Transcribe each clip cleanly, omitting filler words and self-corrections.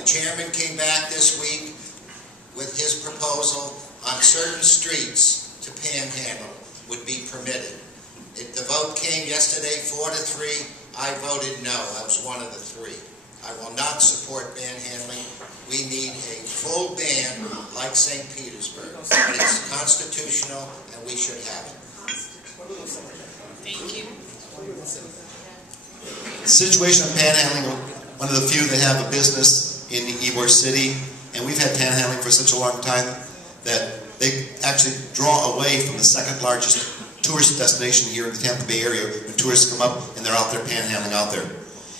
The chairman came back this week with his proposal on certain streets to panhandle would be permitted. The vote came yesterday 4-3. I voted no. I was one of the 3. I will not support panhandling. We need a full ban like St. Petersburg. It's constitutional and we should have it. Thank you. The situation of panhandling, one of the few that have a business in Ybor City, and we've had panhandling for such a long time that they actually draw away from the second largest tourist destination here in the Tampa Bay area when tourists come up and they're out there panhandling out there.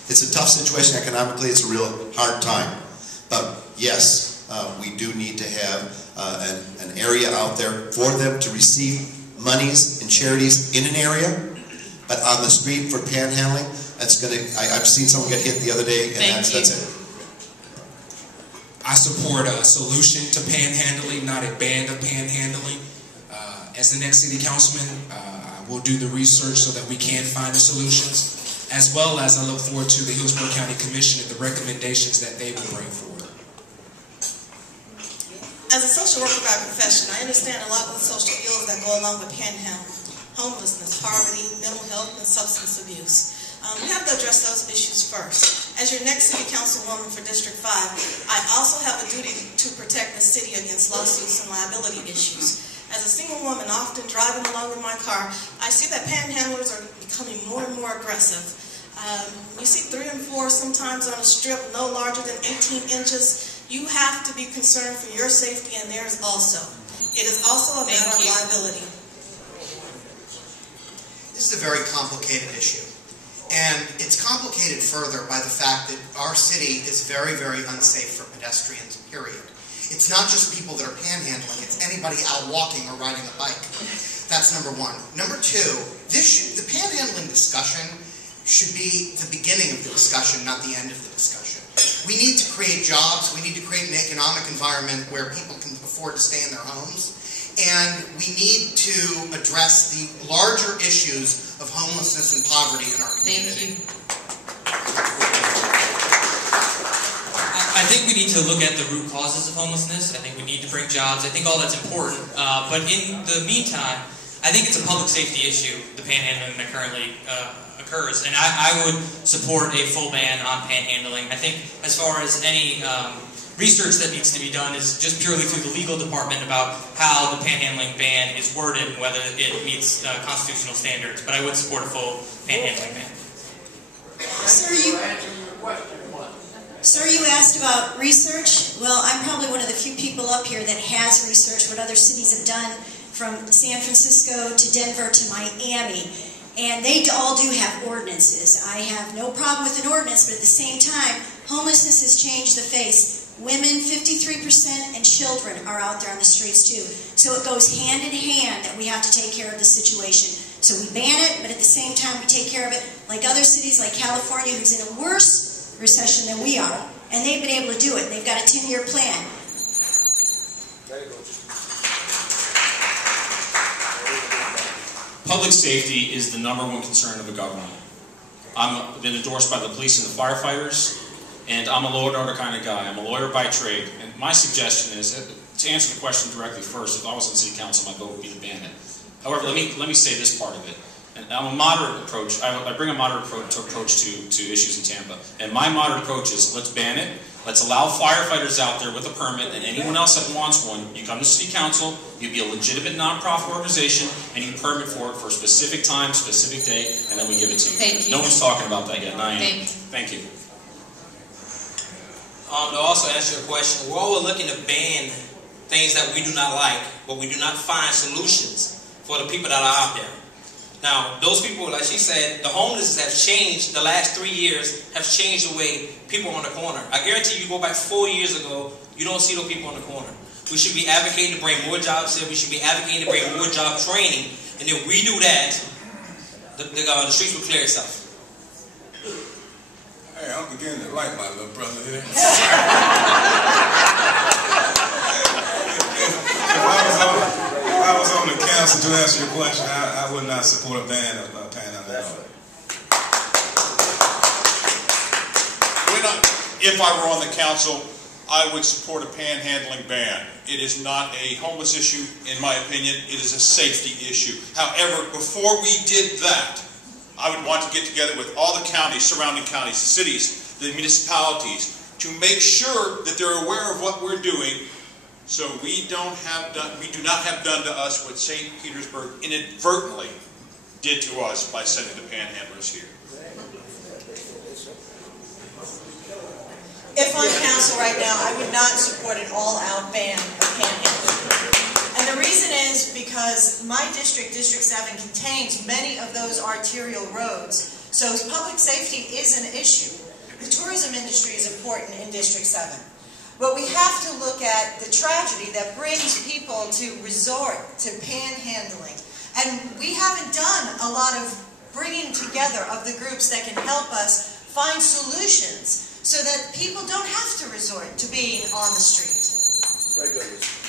It's a tough situation economically, it's a real hard time. But yes, we do need to have an area out there for them to receive monies and charities in an area, but on the street for panhandling, that's going to, I've seen someone get hit the other day, and that's it. I support a solution to panhandling, not a ban of panhandling. As the next city councilman, I will do the research so that we can find the solutions, as well as I look forward to the Hillsborough County Commission and the recommendations that they will bring forward. As a social worker by profession, I understand a lot of the social ills that go along with panhandling: homelessness, poverty, mental health, and substance abuse. We have to address those issues first. As your next city councilwoman for District 5, I also have a duty to protect the city against lawsuits and liability issues. As a single woman, often driving along in my car, I see that panhandlers are becoming more and more aggressive. You see 3 and 4 sometimes on a strip no larger than 18 inches. You have to be concerned for your safety and theirs also. It is also a matter of liability. This is a very complicated issue. And it's complicated further by the fact that our city is very, very unsafe for pedestrians, period. It's not just people that are panhandling, it's anybody out walking or riding a bike. That's number 1. Number 2, the panhandling discussion should be the beginning of the discussion, not the end of the discussion. We need to create jobs, we need to create an economic environment where people can afford to stay in their homes, and we need to address the larger issues of homelessness and poverty in our community. Thank you. I think we need to look at the root causes of homelessness. I think we need to bring jobs. I think all that's important. But in the meantime, I think it's a public safety issue, the panhandling that currently occurs. And I would support a full ban on panhandling. I think as far as any research that needs to be done is just purely through the legal department about how the panhandling ban is worded and whether it meets constitutional standards. But I would support a full panhandling ban. Sir, you asked about research. Well, I'm probably one of the few people up here that has researched what other cities have done, from San Francisco to Denver to Miami. And they all do have ordinances. I have no problem with an ordinance, but at the same time, homelessness has changed the face. Women, 53%, and children are out there on the streets too. So it goes hand in hand that we have to take care of the situation. So we ban it, but at the same time we take care of it like other cities like California, who's in a worse recession than we are. And they've been able to do it. They've got a 10-year plan. Public safety is the #1 concern of the government. I've been endorsed by the police and the firefighters, and I'm a law and order kind of guy. I'm a lawyer by trade, and my suggestion is, to answer the question directly first, if I was on city council, my vote would be to ban it. However, let me say this part of it. And I'm a moderate approach. I bring a moderate approach to issues in Tampa. And my moderate approach is, let's ban it. Let's allow firefighters out there with a permit, and anyone else that wants one, you come to city council, you be a legitimate nonprofit organization, and you permit for it for a specific time, specific day, and then we give it to you. Thank you. No one's talking about that yet, and I am. Thank you. To also answer your question, we're always looking to ban things that we do not like, but we do not find solutions for the people that are out there. Now, those people, like she said, the homeless have changed, the last 3 years have changed the way people on the corner. I guarantee you go back 4 years ago, you don't see those people on the corner. We should be advocating to bring more jobs here. We should be advocating to bring more job training. And if we do that, the streets will clear itself. Hey, I'm beginning to like my little brother here. If I was on the council, to answer your question, I would not support a ban of panhandling at all. If if I were on the council, I would support a panhandling ban. It is not a homeless issue, in my opinion. It is a safety issue. However, before we did that, I would want to get together with all the counties, surrounding counties, the cities, the municipalities, to make sure that they're aware of what we're doing, so we do not have done to us what St. Petersburg inadvertently did to us by sending the panhandlers here. If on council right now, I would not support an all-out ban of panhandling. And the reason is because my district, District 7, contains many of those arterial roads, so public safety is an issue. The tourism industry is important in District 7. But we have to look at the tragedy that brings people to resort to panhandling. And we haven't done a lot of bringing together of the groups that can help us find solutions so that people don't have to resort to being on the street. Very good.